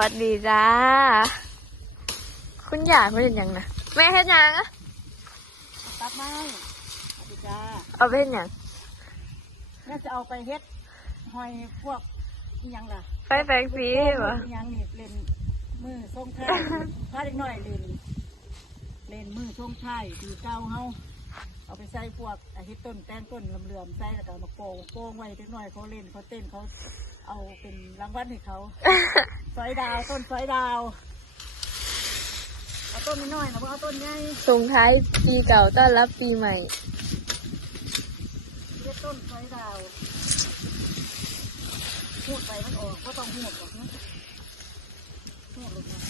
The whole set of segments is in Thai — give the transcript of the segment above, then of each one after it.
วัสดีจ้า คุณยายไม่เห็นหยังนะแม่เห็นยังอะตัดไม้สวัสดีจ้าเอาไปเห็นหยังแม่จะเอาไปเฮ็ดหอยพวกอิหยังล่ะไปแปลงสีเหรออิหยังนี่เล่นมือส่งท้ายพาเด็กน้อยเล่นเล่นมือส่งท้ายดีเก้าเฮาเอาไปใส่พวกอาทิตย์ต้นแป้งต้นลำเลือมใส่แล้วก็เอามาโปงโปงไว้เด็กน้อยเขาเล่นเขาเต้นเขาเอาเป็นรางวัลให้เขา สอยดาวต้นสอยดาว เอาต้นน้อยๆนะเพราะเอาต้นใหญ่ส่งท้ายปีเก่าต้อนรับปีใหม่ เรียกต้นสอยดาวพูดไปมันออกก็ต้องหูดออกนะหูดลงมานี่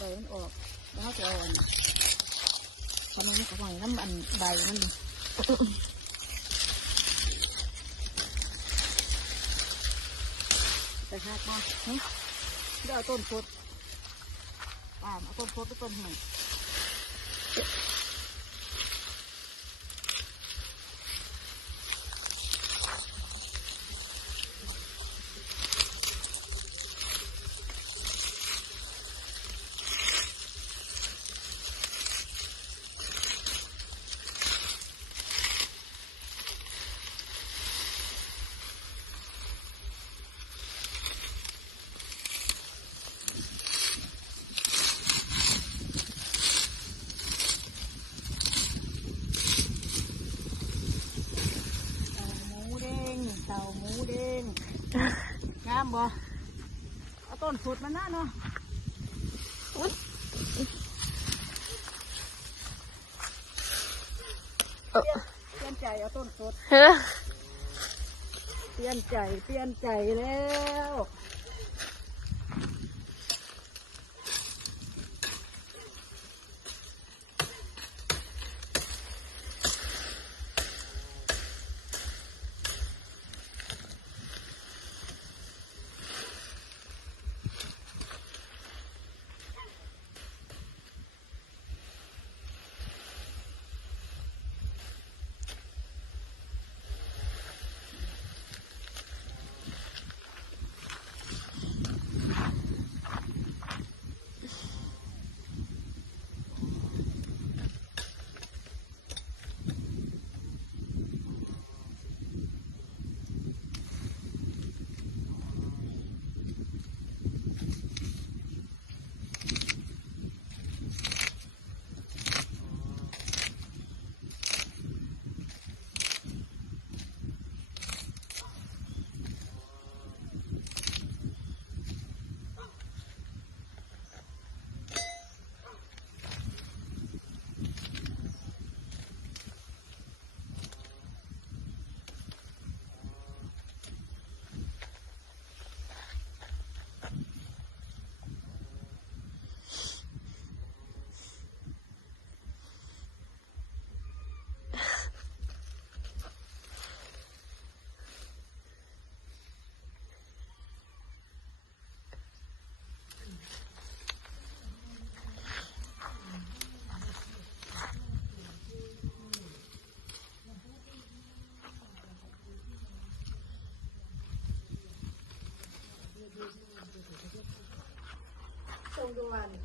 ใบมันออกแล้วเขาจะอ่อนทำไมไม่กระหว่างน้ำอันใบมันแต่หากมาเฮ้ยเดี๋ยวเอาต้นพดอ่าเอาต้นพดไปต้นหนึ่งเต่าหมูเด้งเต่าหมูเด้งงาม บ่เอาต้นพดมาหน้าเนาะเอ้อเปลี่ยนใจเอาต้นพดเฮ้อเปลี่ยนใจเปลี่ยนใจแล้ว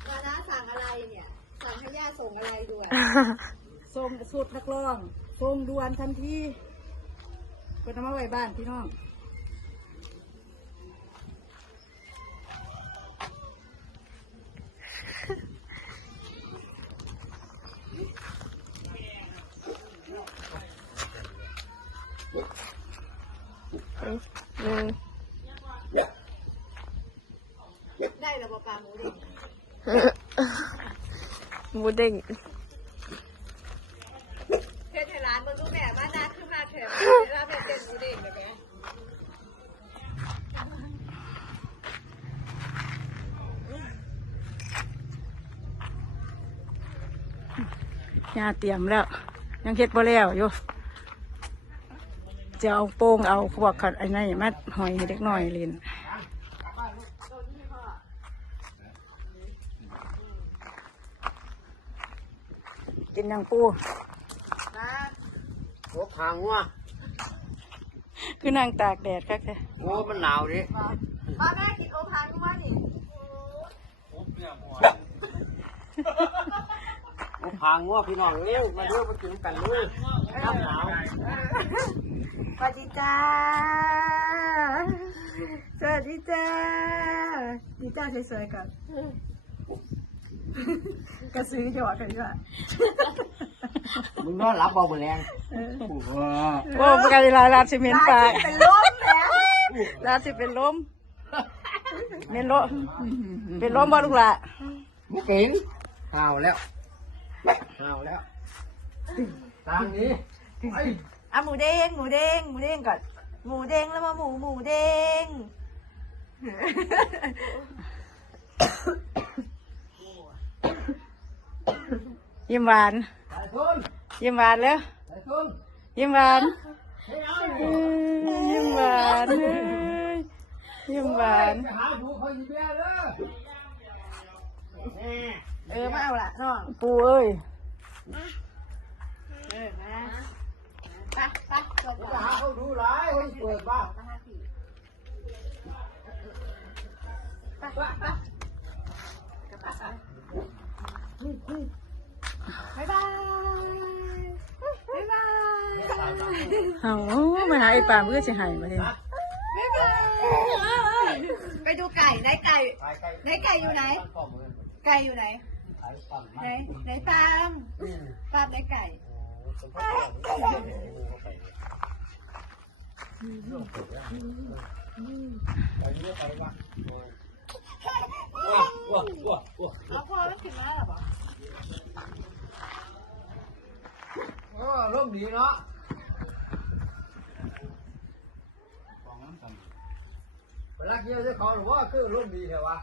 มานะสั่งอะไรเนี่ย สั่งให้ย่าส่งอะไรด่วนส่งสุดนักร้องส่งด่วนทันทีเป็นเอามาไว้บ้านพี่น้องหนึ่ง ได้ระบบปลาหมูดิ หมูเด้งเพชรไทยร้านมึงรู้แม่มานะขึ้นมาเถอะร้านเป็นเป็นหมูดิแบบนี้ยาเตรียมแล้ว ยังเฮ็ดบ่แล้วอยู่จะเอาโป้งเอาพวกขัดไอ้นี่มาหอยให้เด็กน้อยเล่น กินยังปูมาโอ้ทางงัวคือนางตากแดดครับแท้โอ้มันหนาวดิมาแม่กินโอพันกูว่านี่โอ้ทางงัวพี่น้องเร็วมาเร็วมากินกันเลยน้ำหนาวสวัสดีจ้าสวัสดีจ้าดีจ้าสวยๆก่อน กระซื้อหยอดกันดีกว่ามึงนอนรับเบาแมลงโอ้โหโอ้ปกติลายลาดซีเมนต์ปลาเป็นลมแล้วลาดสิเป็นลมเมนลมเป็นลมบ่ลูกหละมึงเก่งข่าวแล้วข่าวแล้วทางนี้ไอ้อะหมูเด้งหมูเด้งหมูเด้งก่อนหมูเด้งแล้วมาหมูหมูเด้ง ยิ้มหวานสายทุนยิ้มหวานแล้วสายทุนยิ้มหวานเฮ้ยเอาเอ้ยยิ้มหวานเอ้ยยิ้มหวานไปหาดูเขาอีเบี้ยเลยแม่เออมาเอาละน้องปูเอ้ยเออนะไปไปจบไปหาเขาดูหลายเขาเปิดบ้านบ๊ายบายบ๊ายบาย เอามาหาไอ้ปามเพื่อจะหายมาเลยบ๊ายบายไปดูไก่ไหนไก่ขายไก่ไหนไก่อยู่ไหนป้อมเลยไก่อยู่ไหนขายปั๊มไหนไหนฟาร์มฟาร์มไหนไก่ว้าวว้าวว้าวเอาพอแล้วกินแล้วหรอปะเออร่มดีเนาะ เวลาเกี่ยวจะขอหรือว่าคือรุ่นดีเถอะวะ